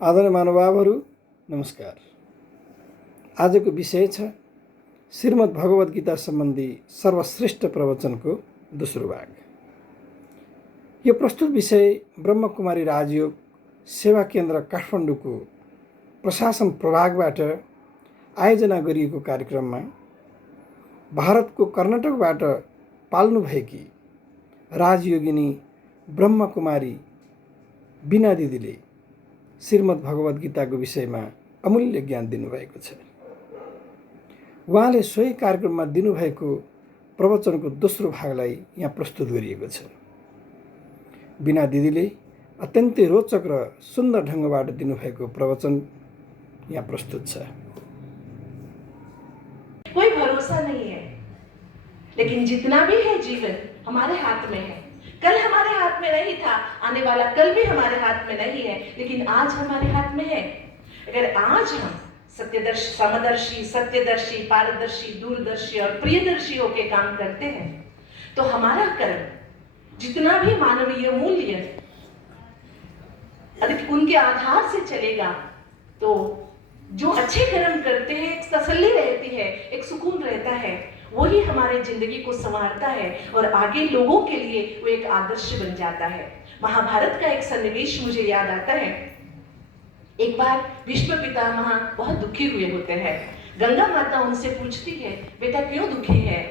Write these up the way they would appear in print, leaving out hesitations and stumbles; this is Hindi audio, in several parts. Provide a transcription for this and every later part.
आदरणीय महानुभावहरू नमस्कार। आजको विषय छ श्रीमद् भगवत गीता सम्बन्धी सर्वश्रेष्ठ प्रवचनको दोस्रो भाग। यो प्रस्तुत विषय ब्रह्मकुमारी राजयोग सेवा केन्द्र काठमाडौँको प्रशासन प्रभागबाट आयोजना गरिएको कार्यक्रममा भारतको कर्नाटकबाट पाल्नुभएकी राजयोगिनी ब्रह्मकुमारी बिना दिदीले श्रीमद् भगवत गीताको विषयमा अमूल्य ज्ञान दिनुभएको छ। उहाँले सोही कार्यक्रममा दिनुभएको प्रवचनको दोस्रो भागलाई यहाँ प्रस्तुत गरिएको छ। बिना दिदीले अत्यन्तै रोचक र सुन्दर ढङ्गबाट दिनुभएको प्रवचन यहाँ प्रस्तुत छ। कोई भरोसा नहीं है, लेकिन जितना भी है जीवन हमारे हाथ में है। कल हमारे हाथ में नहीं था, आने वाला कल भी हमारे हाथ में नहीं है, लेकिन आज हमारे हाथ में है। अगर आज हम सत्यदर्शी, समदर्शी, सत्यदर्शी, पारदर्शी, दूरदर्शी और प्रियदर्शी होकर काम करते हैं तो हमारा कर्म जितना भी मानवीय मूल्य उनके आधार से चलेगा तो जो अच्छे कर्म करते हैं एक तसल्ली रहती है, एक सुकून रहता है, वही हमारे जिंदगी को संवारता है और आगे लोगों के लिए वो एक आदर्श बन जाता है। महाभारत का एक सन्निवेश मुझे याद आता है। एक बार भीष्म पितामह बहुत दुखी हुए होते हैं। गंगा माता उनसे पूछती है, बेटा क्यों दुखी है?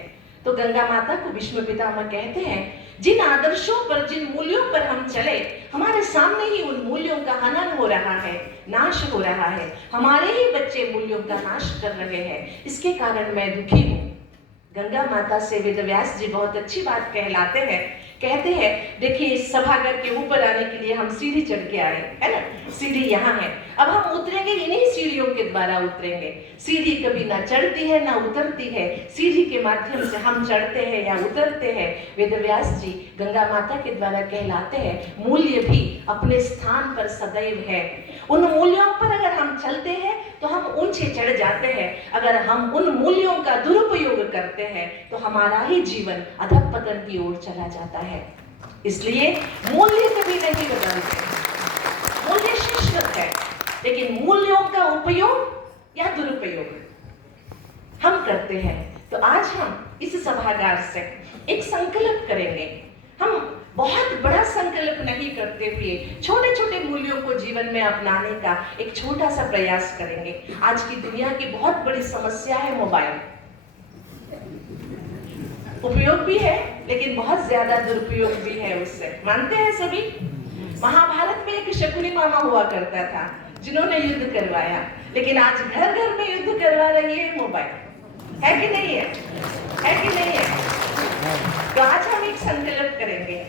तो गंगा माता को भीष्म पितामह कहते हैं, जिन आदर्शों पर, जिन मूल्यों पर हम चले, हमारे सामने ही उन मूल्यों का हनन हो रहा है, नाश हो रहा है। हमारे ही बच्चे मूल्यों का नाश कर रहे हैं, इसके कारण मैं दुखी हूँ। गंगा माता से वेदव्यास जी बहुत अच्छी बात कहलाते हैं। कहते हैं, देखिए इस सभागार के ऊपर आने के लिए हम सीढ़ी चढ़ के आए, है ना? सीढ़ी यहाँ है, अब हम उतरेंगे इन्हीं सीढ़ियों के द्वारा उतरेंगे। सीढ़ी कभी ना चढ़ती है ना उतरती है, सीढ़ी के माध्यम से हम चढ़ते हैं या उतरते हैं। वेदव्यास जी गंगा माता के द्वारा कहलाते हैं, मूल्य भी अपने स्थान पर सदैव है। उन मूल्यों पर अगर हम चलते हैं तो हम ऊंचे चढ़ जाते हैं, अगर हम उन मूल्यों का दुरुपयोग करते हैं तो हमारा ही जीवन अधःपतन की ओर चला जाता है। इसलिए मूल्य कभी नहीं बदलते, मूल्य शाश्वत है, लेकिन मूल्यों का उपयोग या दुरुपयोग हम करते हैं। तो आज हम इस सभागार से एक संकल्प करेंगे। हम बहुत बड़ा संकल्प नहीं करते हुए छोटे छोटे मूल्यों को जीवन में अपनाने का एक छोटा सा प्रयास करेंगे। आज की दुनिया की बहुत बड़ी समस्या है मोबाइल। उपयोग भी है लेकिन बहुत ज्यादा दुरुपयोग भी है उससे, मानते हैं सभी? महाभारत में एक शकुनी मामा हुआ करता था जिन्होंने युद्ध करवाया, लेकिन आज घर घर में युद्ध करवा रही है मोबाइल। है कि नहीं है? है कि नहीं है? तो आज हम एक संकल्प करेंगे।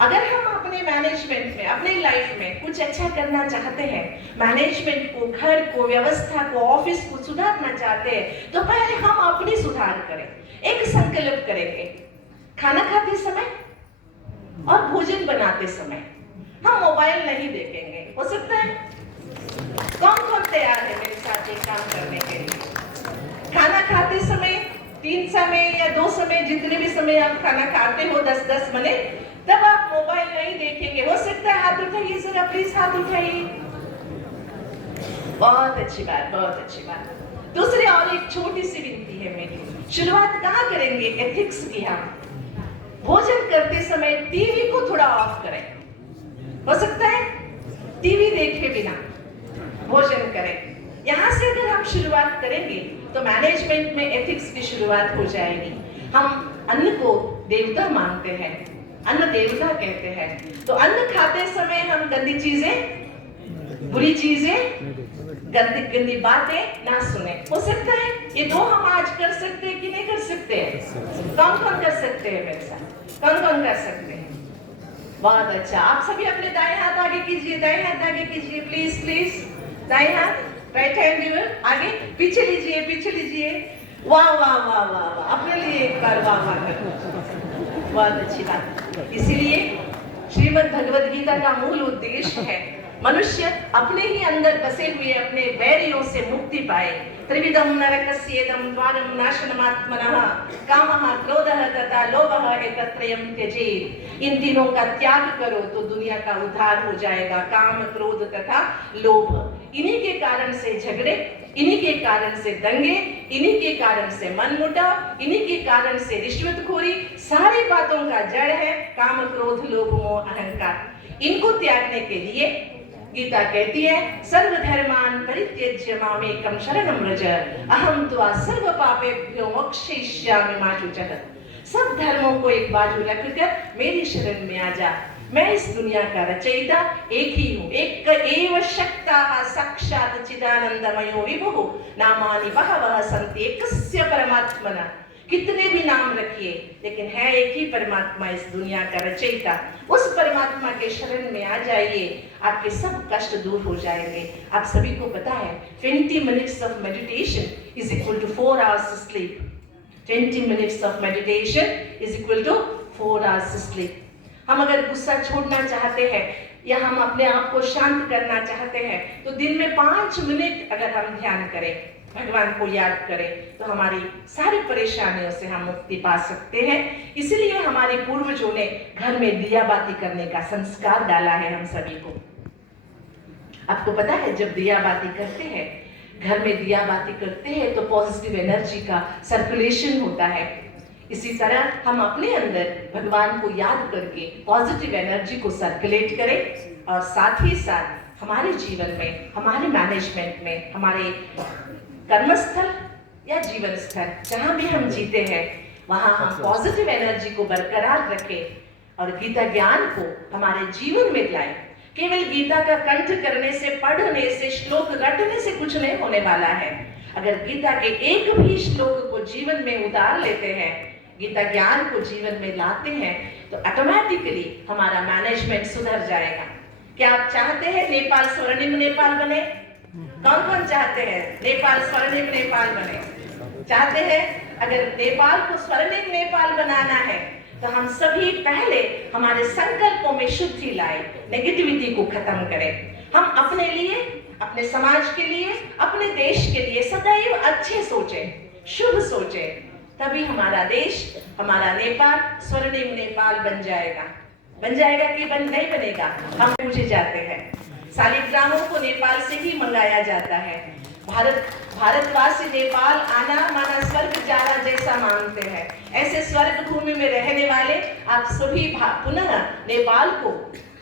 अगर हम अपने मैनेजमेंट में, अपनी लाइफ में कुछ अच्छा करना चाहते हैं, मैनेजमेंट को, घर को, व्यवस्था को, ऑफिस को सुधारना चाहते हैं, तो पहले हम अपनी सुधार करें। एक संकल्प करेंगे, खाना खाते समय और भोजन बनाते समय हम मोबाइल नहीं देखेंगे। हो सकता है? कौन कौन तैयार है मेरे साथ ये काम करने के लिए? खाना खाते समय 3 समय या 2 समय, जितने भी समय आप खाना खाते हो, 10-10 मिनट, तब आप मोबाइल नहीं देखेंगे। हो सकता है? हाथ उठाइए जरा, प्लीज हाथ उठाइए। बहुत अच्छी बात, बहुत अच्छी बात। दूसरी और एक छोटी सी विनती है मेरी। शुरुआत कहाँ करेंगे? एथिक्स की। हम भोजन करते समय टीवी को थोड़ा ऑफ करें। हो सकता है? टीवी देखे बिना भोजन करें। यहाँ से अगर हम शुरुआत करेंगे तो मैनेजमेंट में एथिक्स की शुरुआत हो जाएगी। हम अन्न को देवता मानते हैं, अन्न देवता कहते हैं, तो अन्न खाते समय हम गंदी चीजें, बुरी चीजें, गंदी बातें ना सुने। हो सकता है? ये 2 हम आज कर सकते हैं कि नहीं कर सकते हैं? कौन कौन कर सकते हैं मेरे साथ? कौन कौन कर सकते हैं? बहुत अच्छा। आप सभी अपने दाएं हाथ आगे कीजिए, दाएं हाथ आगे कीजिए, प्लीज प्लीज। दाएं हाथ, राइट हैंड आगे, पीछे लीजिए, पीछे लीजिए। वाह वाह वाह वाह वाह, अपने लिए एक बार वाह वाह करो। बहुत अच्छी बात। इसीलिए श्रीमद् भगवद गीता का मूल उद्देश्य है मनुष्य अपने ही अंदर बसे हुए अपने बैरियों से मुक्ति पाए। त्रिविधम नरकस्येदं द्वारं नाशनमात्मनः कामः क्रोधः तथा लोभः एतत्त्रयं त्यजेत्। इन तीनों का त्याग करो तो दुनिया का उद्धार हो जाएगा। काम, क्रोध तथा लोभ। इन्हीं के कारण से झगड़े, इन्हीं के कारण से दंगे, इन्हीं के कारण से मनमुटाव, इन्हीं के कारण से रिश्वतखोरी, सारी बातों का जड़ है काम, क्रोध, लोभ, मोह, अहंकार। इनको त्यागने के लिए गीता कहती है सर्वधर्मान् परित्यज्य मामेकं शरणं व्रज अहं त्वा सर्व पापेभ्यो मोक्षयिष्यामि मा शुचः। सब धर्मों को एक बाजू रखकर मेरी शरण में आ जा। मैं इस दुनिया का रचयिता एक ही हूँ, एक एव शक्ताः साक्षात् चिदानंदमयो विभुः नामानि बहवः सन्ति एकस्य परमात्मनः। कितने भी नाम रखिए लेकिन है एक ही परमात्मा इस दुनिया का रचयिता। उस परमात्मा के शरण में आ जाइए, आपके सब कष्ट दूर हो जाएंगे। आप सभी को पता है 20 minutes of meditation is equal to 4 hours sleep. 20 minutes of meditation is equal to 4 hours sleep. हम अगर गुस्सा छोड़ना चाहते हैं या हम अपने आप को शांत करना चाहते हैं तो दिन में 5 मिनट अगर हम ध्यान करें, भगवान को याद करें तो हमारी सारी परेशानियों से हम मुक्ति पा सकते हैं। इसलिए हमारे पूर्वजों ने घर में दिया बाती करने का संस्कार डाला है हम सभी को। आपको पता है जब दिया बाती करते हैं, घर में दिया बाती करते हैं तो पॉजिटिव एनर्जी का सर्कुलेशन होता है। इसी तरह हम अपने अंदर भगवान को याद करके पॉजिटिव एनर्जी को सर्कुलेट करें और साथ ही साथ हमारे जीवन में, हमारे मैनेजमेंट में, हमारे कर्मस्थल या जीवन स्थल जहां भी हम जीते हैं वहां हम पॉजिटिव एनर्जी को बरकरार रखें और गीता ज्ञान को हमारे जीवन में लाएं। केवल गीता का कंठ करने से, पढ़ने से, श्लोक रटने से कुछ नहीं होने वाला है। अगर गीता के एक भी श्लोक को जीवन में उतार लेते हैं, गीता ज्ञान को जीवन में लाते हैं तो ऑटोमेटिकली हमारा मैनेजमेंट सुधर जाएगा। क्या आप चाहते हैं नेपाल स्वर्णिम नेपाल बने? कौन कौन चाहते हैं नेपाल स्वर्णिम नेपाल बने? चाहते हैं? अगर नेपाल को स्वर्णिम नेपाल बनाना है तो हम सभी पहले हमारे संकल्पों में शुद्धि लाए, नेगेटिविटी को खत्म करें। हम अपने लिए, अपने समाज के लिए, अपने देश के लिए सदैव अच्छे सोचें, शुभ सोचें, तभी हमारा देश, हमारा नेपाल स्वर्णिम नेपाल बन जाएगा। बन जाएगा कि नहीं बनेगा? हम पूछे जाते हैं। शालिग्रामों को नेपाल से ही मंगाया जाता है। भारतवासी नेपाल आना माना स्वर्ग जाना जैसा मानते हैं। ऐसे स्वर्ग भूमि में रहने वाले आप सभी पुनः नेपाल को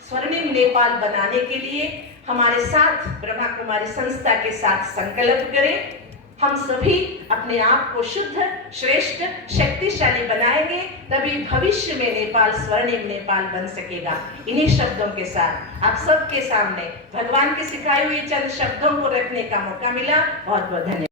स्वर्णिम नेपाल बनाने के लिए हमारे साथ ब्रह्मा कुमारी संस्था के साथ संकल्प करें। हम सभी अपने आप को शुद्ध, श्रेष्ठ, शक्तिशाली बनाएंगे, तभी भविष्य में नेपाल स्वर्णिम नेपाल बन सकेगा। इन्हीं शब्दों के साथ आप सबके सामने भगवान के सिखाए हुए चंद शब्दों को रखने का मौका मिला। बहुत बहुत धन्यवाद।